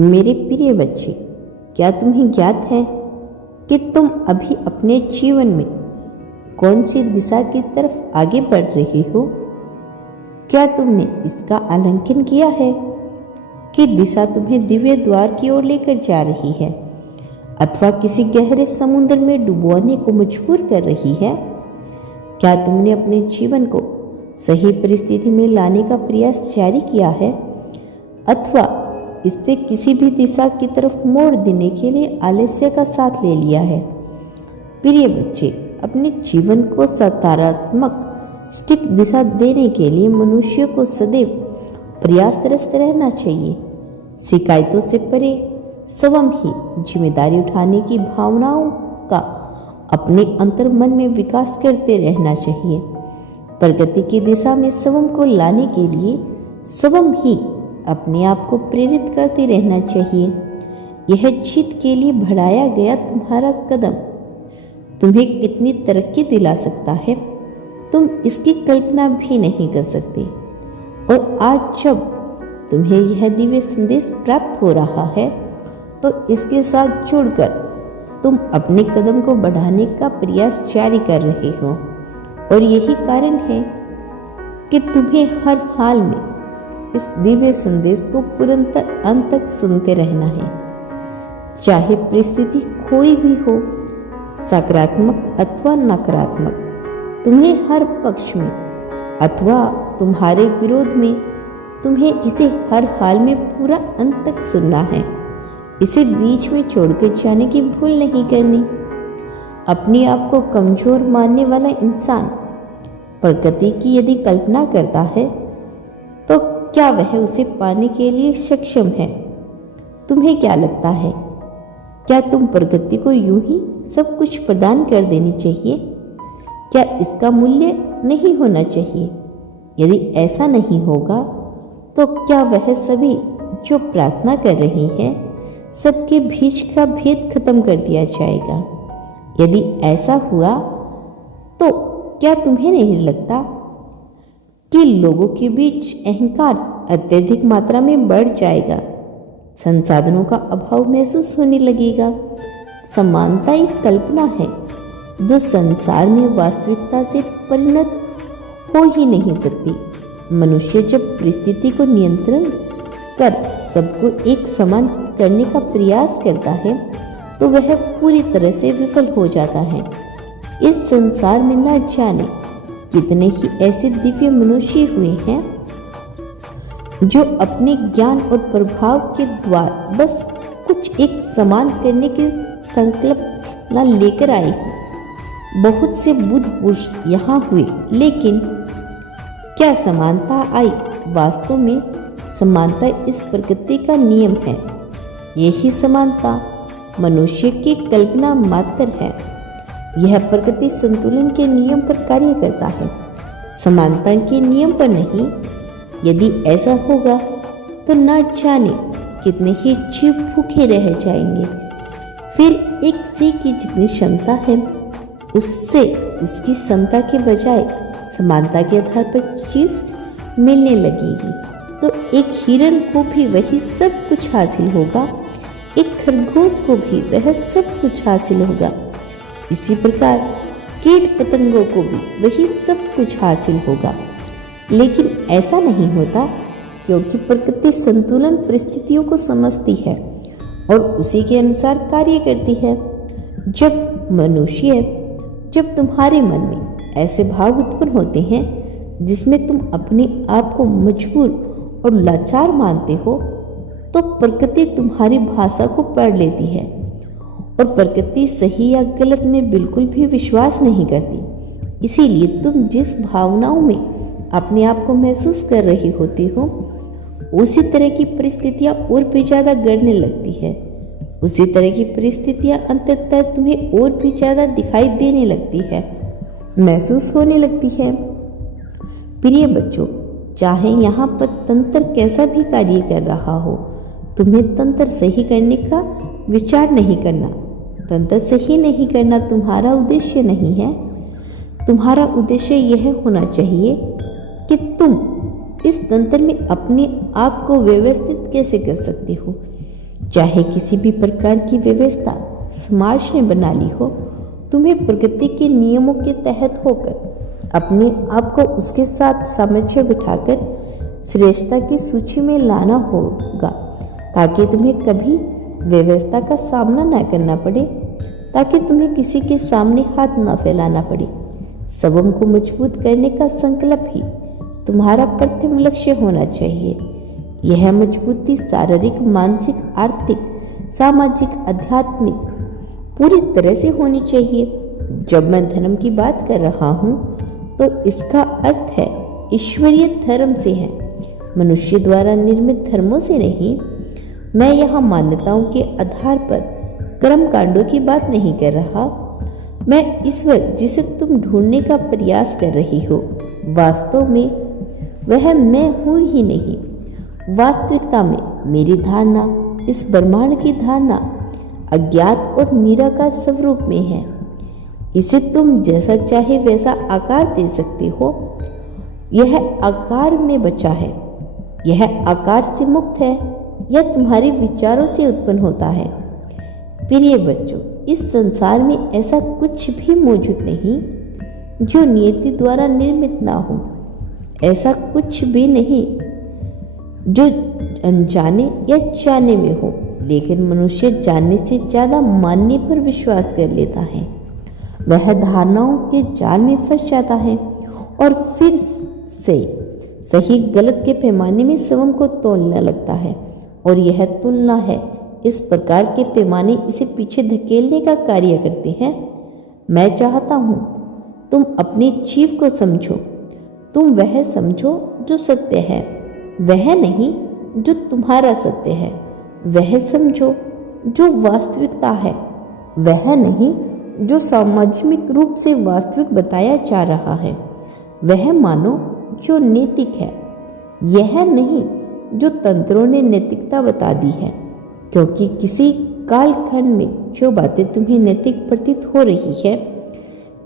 मेरे प्रिय बच्चे, क्या तुम्हें ज्ञात है कि तुम अभी अपने जीवन में कौन सी दिशा की तरफ आगे बढ़ रही हो? क्या तुमने इसका आकलन किया है कि दिशा तुम्हें दिव्य द्वार की ओर लेकर जा रही है अथवा किसी गहरे समुद्र में डुबोने को मजबूर कर रही है? क्या तुमने अपने जीवन को सही परिस्थिति में लाने का प्रयास जारी किया है अथवा इससे किसी भी दिशा की तरफ मोड़ देने के लिए आलस्य का साथ ले लिया है? प्रिय बच्चे, अपने जीवन को सकारात्मक सटीक दिशा देने के लिए मनुष्य को सदैव प्रयासरत रहना चाहिए। शिकायतों से परे स्वयं ही जिम्मेदारी उठाने की भावनाओं का अपने अंतर मन में विकास करते रहना चाहिए। प्रगति की दिशा में स्वयं को लाने के लिए स्वयं ही अपने आप को प्रेरित करते रहना चाहिए। यह जीत के लिए बढ़ाया गया तुम्हारा कदम तुम्हें कितनी तरक्की दिला सकता है, तुम इसकी कल्पना भी नहीं कर सकते। और आज जब तुम्हें यह दिव्य संदेश प्राप्त हो रहा है तो इसके साथ जुड़कर तुम अपने कदम को बढ़ाने का प्रयास जारी कर रहे हो। और यही कारण है कि तुम्हें हर हाल में इस दिव्य संदेश को निरंतर अंत तक सुनते रहना है। चाहे परिस्थिति कोई भी हो, सकारात्मक अथवा नकारात्मक, तुम्हें हर पक्ष में अथवा तुम्हारे विरोध में, तुम्हें इसे हर हाल में पूरा अंत तक सुनना है। इसे बीच में छोड़कर जाने की भूल नहीं करनी। अपने आप को कमजोर मानने वाला इंसान प्रगति की यदि कल्पना करता है तो क्या वह उसे पाने के लिए सक्षम है? तुम्हें क्या लगता है, क्या तुम प्रगति को यूं ही सब कुछ प्रदान कर देनी चाहिए? क्या इसका मूल्य नहीं होना चाहिए? यदि ऐसा नहीं होगा तो क्या वह सभी जो प्रार्थना कर रही है सबके बीच का भेद खत्म कर दिया जाएगा? यदि ऐसा हुआ तो क्या तुम्हें नहीं लगता कि लोगों के बीच अहंकार अत्यधिक मात्रा में बढ़ जाएगा, संसाधनों का अभाव महसूस होने लगेगा? समानता एक कल्पना है जो संसार में वास्तविकता से परिणत हो ही नहीं सकती। मनुष्य जब परिस्थिति को नियंत्रण कर सबको एक समान करने का प्रयास करता है तो वह पूरी तरह से विफल हो जाता है। इस संसार में न जाने कितने ही ऐसे दिव्य मनुष्य हुए हैं जो अपने ज्ञान और प्रभाव के द्वारा बस कुछ एक समान करने के संकल्प न लेकर आए हैं। बहुत से बुद्ध पुरुष यहाँ हुए, लेकिन क्या समानता आई? वास्तव में समानता इस प्रकृति का नियम है। यही समानता मनुष्य की कल्पना मात्र है। यह प्रकृति संतुलन के नियम पर कार्य करता है, समानता के नियम पर नहीं। यदि ऐसा होगा तो न जाने कितने ही जीव भूखे रह जाएंगे। फिर एक सी की जितनी क्षमता है उससे उसकी क्षमता के बजाय समानता के आधार पर चीज मिलने लगेगी तो एक हिरण को भी वही सब कुछ हासिल होगा, एक खरगोश को भी वह सब कुछ हासिल होगा। इसी प्रकार कीट पतंगों को भी वही सब कुछ हासिल होगा। लेकिन ऐसा नहीं होता क्योंकि प्रकृति संतुलन परिस्थितियों को समझती है और उसी के अनुसार कार्य करती है। जब तुम्हारे मन में ऐसे भाव उत्पन्न होते हैं जिसमें तुम अपने आप को मजबूर और लाचार मानते हो तो प्रकृति तुम्हारी भाषा को पढ़ लेती है। और प्रकृति सही या गलत में बिल्कुल भी विश्वास नहीं करती। इसीलिए तुम जिस भावनाओं में अपने आप को महसूस कर रही होती हो उसी तरह की परिस्थितियां और भी ज्यादा गढ़ने लगती है। उसी तरह की परिस्थितियां अंततः तुम्हें और भी ज्यादा दिखाई देने लगती है, महसूस होने लगती है। प्रिय बच्चों, चाहे यहाँ पर तंत्र कैसा भी कार्य कर रहा हो, तुम्हें तंत्र सही करने का विचार नहीं करना। तंत्र सही नहीं करना तुम्हारा उद्देश्य नहीं है। तुम्हारा उद्देश्य यह होना चाहिए कि तुम इस तंत्र में अपने आप को व्यवस्थित कैसे कर सकते हो, चाहे किसी भी प्रकार की व्यवस्था समाज ने बना ली हो, तुम्हें प्रकृति के नियमों के तहत होकर अपने आप को उसके साथ सामंजस्य बिठाकर श्रेष्ठता की सूची में लाना होगा, ताकि तुम्हें कभी व्यवस्था का सामना न करना पड़े, ताकि तुम्हें किसी के सामने हाथ न फैलाना पड़े। सबम को मजबूत करने का संकल्प ही तुम्हारा प्रथम लक्ष्य होना चाहिए। यह मजबूती शारीरिक, मानसिक, आर्थिक, सामाजिक, आध्यात्मिक पूरी तरह से होनी चाहिए। जब मैं धर्म की बात कर रहा हूँ तो इसका अर्थ है ईश्वरीय धर्म से है, मनुष्य द्वारा निर्मित धर्मों से नहीं। मैं यहाँ मान्यताओं के आधार पर कर्म कांडों की बात नहीं कर रहा। मैं ईश्वर जिसे तुम ढूंढने का प्रयास कर रही हो, वास्तव में वह मैं हूँ ही नहीं। वास्तविकता में मेरी धारणा इस ब्रह्मांड की धारणा अज्ञात और निराकार स्वरूप में है। इसे तुम जैसा चाहे वैसा आकार दे सकते हो। यह आकार में बचा है, यह आकार से मुक्त है, यह तुम्हारे विचारों से उत्पन्न होता है। प्रिय बच्चों, इस संसार में ऐसा कुछ भी मौजूद नहीं जो नियति द्वारा निर्मित ना हो। ऐसा कुछ भी नहीं जो अनजाने या जाने में हो, लेकिन मनुष्य जानने से ज्यादा मानने पर विश्वास कर लेता है। वह धारणाओं के जाल में फंस जाता है और फिर से सही गलत के पैमाने में स्वयं को तोलने लगता है, और यह तुलना है। इस प्रकार के पैमाने इसे पीछे धकेलने का कार्य करते हैं। मैं चाहता हूँ तुम अपने जीव को समझो। तुम वह समझो जो सत्य है, वह नहीं जो तुम्हारा सत्य है। वह समझो जो वास्तविकता है, वह नहीं जो सामाजिक रूप से वास्तविक बताया जा रहा है। वह मानो जो नैतिक है, यह नहीं जो तंत्रों ने नैतिकता बता दी है। क्योंकि किसी कालखंड में जो बातें तुम्हें नैतिक प्रतीत हो रही है,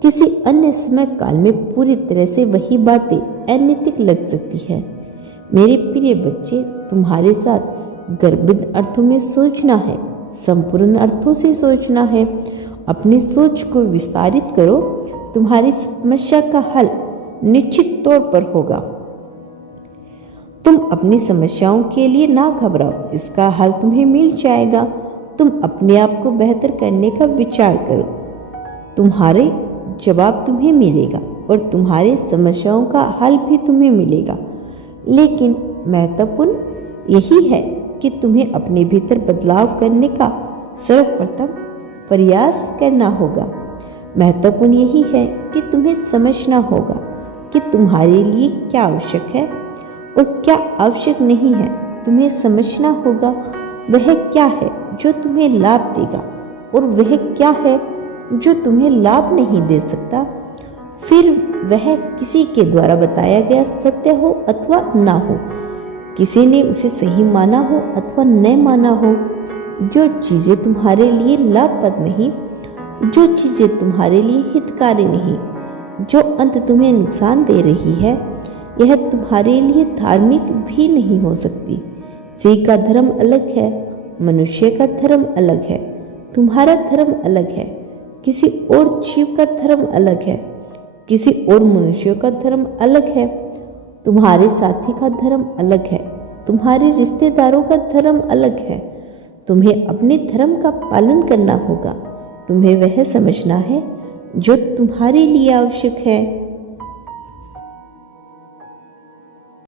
किसी अन्य समय काल में पूरी तरह से वही बातें अनैतिक लग सकती है। मेरे प्रिय बच्चे, तुम्हारे साथ गर्भित अर्थों में सोचना है, संपूर्ण अर्थों से सोचना है। अपनी सोच को विस्तारित करो, तुम्हारी समस्या का हल निश्चित तौर पर होगा। तुम अपनी समस्याओं के लिए ना घबराओ, इसका हल तुम्हें मिल जाएगा। तुम अपने आप को बेहतर करने का विचार करो, तुम्हारे जवाब तुम्हें मिलेगा और तुम्हारी समस्याओं का हल भी तुम्हें मिलेगा। लेकिन महत्वपूर्ण यही है कि तुम्हें अपने भीतर बदलाव करने का सर्वप्रथम प्रयास करना होगा। महत्वपूर्ण यही है कि तुम्हें समझना होगा कि तुम्हारे लिए क्या आवश्यक है और क्या आवश्यक नहीं है। तुम्हें समझना होगा वह क्या है जो तुम्हें लाभ देगा और वह क्या है जो तुम्हें लाभ नहीं दे सकता। फिर वह किसी के द्वारा बताया गया सत्य हो अथवा ना हो, किसी ने उसे सही माना हो अथवा न माना हो, जो चीज़ें तुम्हारे लिए लाभप्रद नहीं, जो चीज़ें तुम्हारे लिए हितकारी नहीं, जो अंत तुम्हें नुकसान दे रही है, यह तुम्हारे लिए धार्मिक भी नहीं हो सकती। स्त्री का धर्म अलग है, मनुष्य का धर्म अलग है, तुम्हारा धर्म अलग है, किसी और जीव का धर्म अलग है, किसी और मनुष्य का धर्म अलग है, तुम्हारे साथी का धर्म अलग है, तुम्हारे रिश्तेदारों का धर्म अलग है। तुम्हें अपने धर्म का पालन करना होगा। तुम्हें वह समझना है जो तुम्हारे लिए आवश्यक है।